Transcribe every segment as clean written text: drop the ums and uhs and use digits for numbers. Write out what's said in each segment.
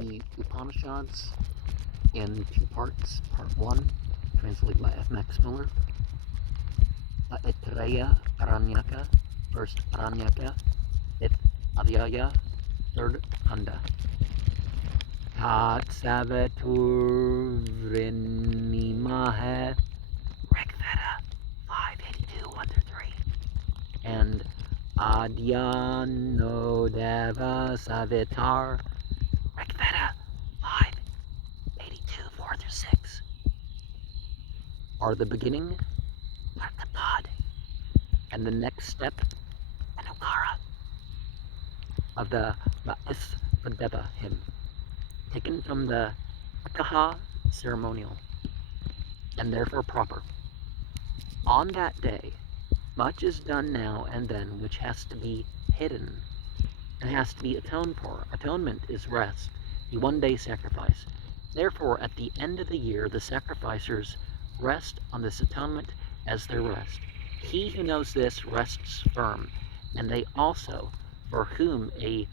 the Upanishads in 2 parts. Part 1, translated by F. Max Muller. Aitareya Aranyaka, first Aranyaka, 5th Adhyaya, 3rd Khanda. Tat Savetur Vrinnimahe, Rigveda 582, 1-3. And Adhyano Deva Savitar, Rigveda 582, 4-6. Are the beginning, Bhaktapad, and the next step, Anukara, of the Ba'isvadeva hymn, taken from the Akaha ceremonial, and therefore proper. On that day, much is done now and then which has to be hidden and has to be atoned for. Atonement is rest, the one-day sacrifice. Therefore, at the end of the year, the sacrificers rest on this atonement as their rest. He who knows this rests firm, and they also, for whom a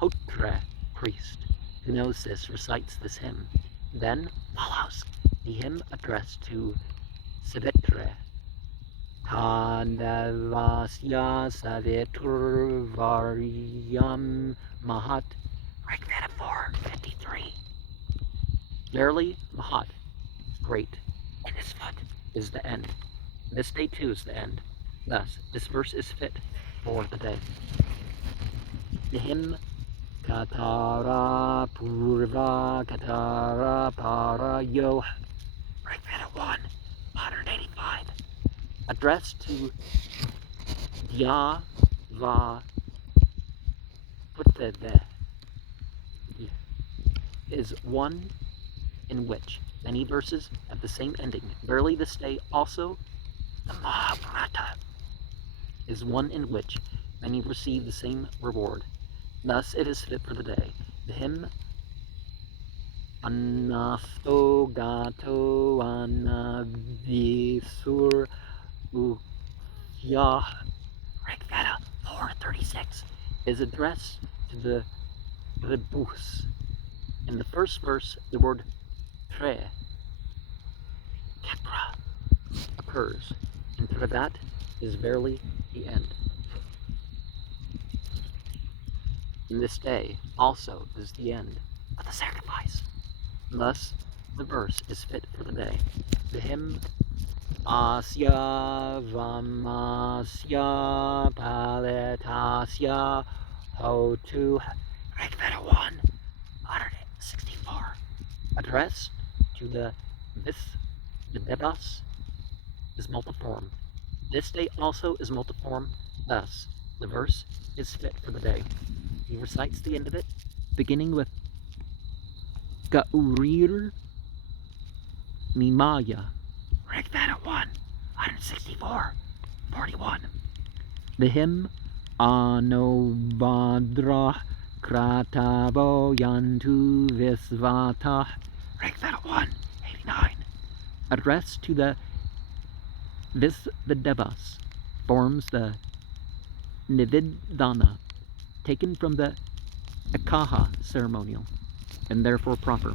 Hotre priest who knows this recites this hymn. Then follows the hymn addressed to Savitre. Kandavasya Savitur Varyam Mahat, Rigveda 4:53. Verily, Mahat, great, and his foot is the end. This day too is the end. Thus, this verse is fit for the day. The hymn Katara Purva Katara Parayo, Rigveda 185, addressed to Dyava Putteve, is one in which many verses have the same ending. Verily this day also, the Mahabharata, is one in which many receive the same reward. Thus it is fit for the day. The hymn Anafto Gato Anavisur Ukyah, Rigveda 4:36, is addressed to the Rebus. In the first verse, the word Tre, Kepra, occurs, and Trevat is verily the end. And this day also is the end of the sacrifice. Thus, the verse is fit for the day. The hymn Asya Vamasya Paletasya Hotu, Rigveda 164, addressed to the Devas, is multiform. This day also is multiform. Thus, the verse is fit for the day. He recites the end of it, beginning with Gaurir Mimaya, Rigveda 164:41. The hymn Anobhadra Kratavo Yantu Visvata, Rigveda 189, addressed to the Devas, forms the Nivedana, taken from the Akaha ceremonial, and therefore proper.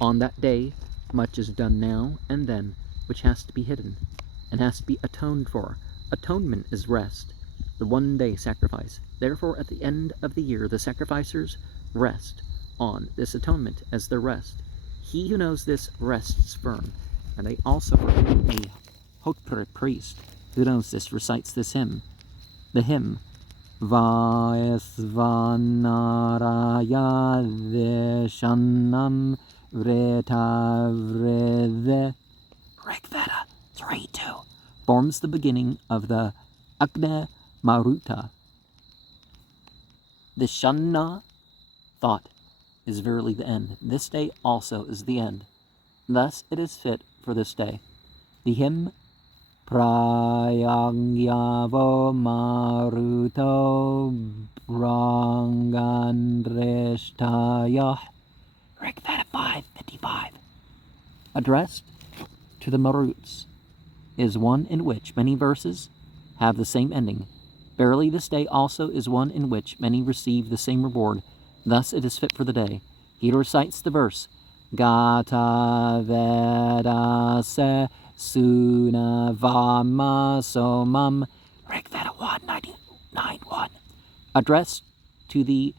On that day, much is done now and then, which has to be hidden, and has to be atoned for. Atonement is rest, the one-day sacrifice. Therefore, at the end of the year, the sacrificers rest on this atonement as their rest. He who knows this rests firm, and they also, for whom a Hotre priest who knows this recites this hymn. The hymn Vaisvanaraya Vishanam Vreta Vrede, Rigveda 3:2, forms the beginning of the Agne Maruta. The Shanna, thought, is verily the end. This day also is the end. Thus it is fit for this day. The hymn Prayangyavo Maruto Brangandreshtaya, Rigveda 5:55, addressed to the Maruts, is one in which many verses have the same ending. Verily this day also is one in which many receive the same reward. Thus it is fit for the day. He recites the verse, Gata Vedase Suna Vama Somam Rig Veda 199.1, addressed to the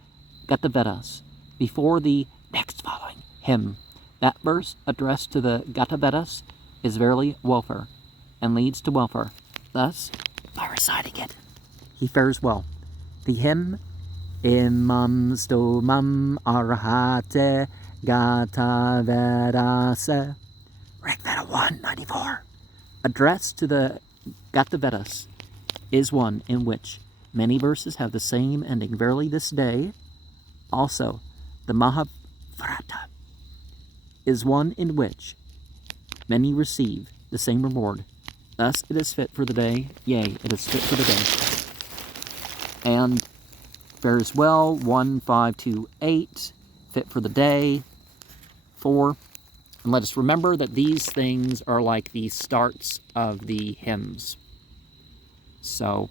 Gata Vedas before the next following hymn. That verse addressed to the Gata Vedas is verily welfare and leads to welfare. Thus, by reciting it, he fares well. The hymn, Imam Stomam Arahate Gata Vedase, Rig Veda 194, addressed to the Gata Vedas, is one in which many verses have the same ending, verily this day. Also, the Mahabharata is one in which many receive the same reward. Thus it is fit for the day, yea, it is fit for the day. And fares well, 1.5.2.8, fit for the day, 4. And let us remember that these things are like the starts of the hymns. So,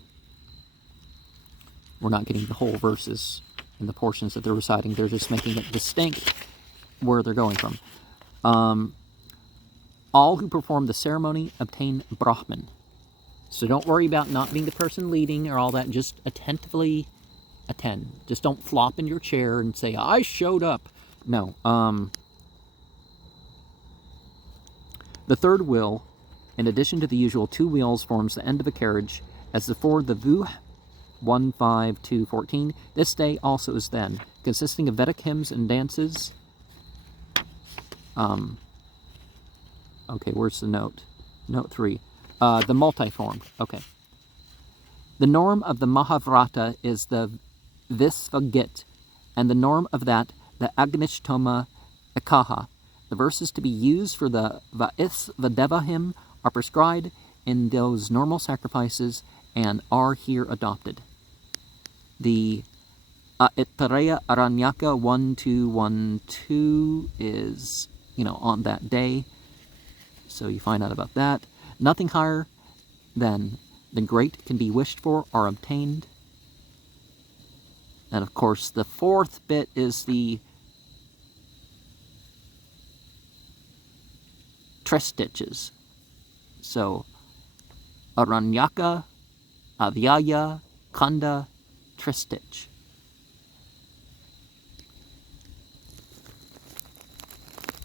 we're not getting the whole verses and the portions that they're reciting. They're just making it distinct where they're going from. All who perform the ceremony obtain Brahman. So don't worry about not being the person leading or all that. Just attentively attend. Just don't flop in your chair and say, I showed up. No. The third wheel, in addition to the usual 2 wheels, forms the end of a carriage, as before the Vuh 1.5.2.14. This day also is then, consisting of Vedic hymns and dances. Okay, where's the note? Note 3. The multiform. Okay. The norm of the Mahabharata is the Visvagit, and the norm of that, the Agnishtoma Ekaha. The verses to be used for the Vaisvadeva hymn are prescribed in those normal sacrifices and are here adopted. The Aitareya Aranyaka 1.2.1.2 is, on that day. So you find out about that. Nothing higher than the great can be wished for or obtained. And of course, the 4th bit is the tristiches. So, Aranyaka, Avyaya, Kanda, Tristich.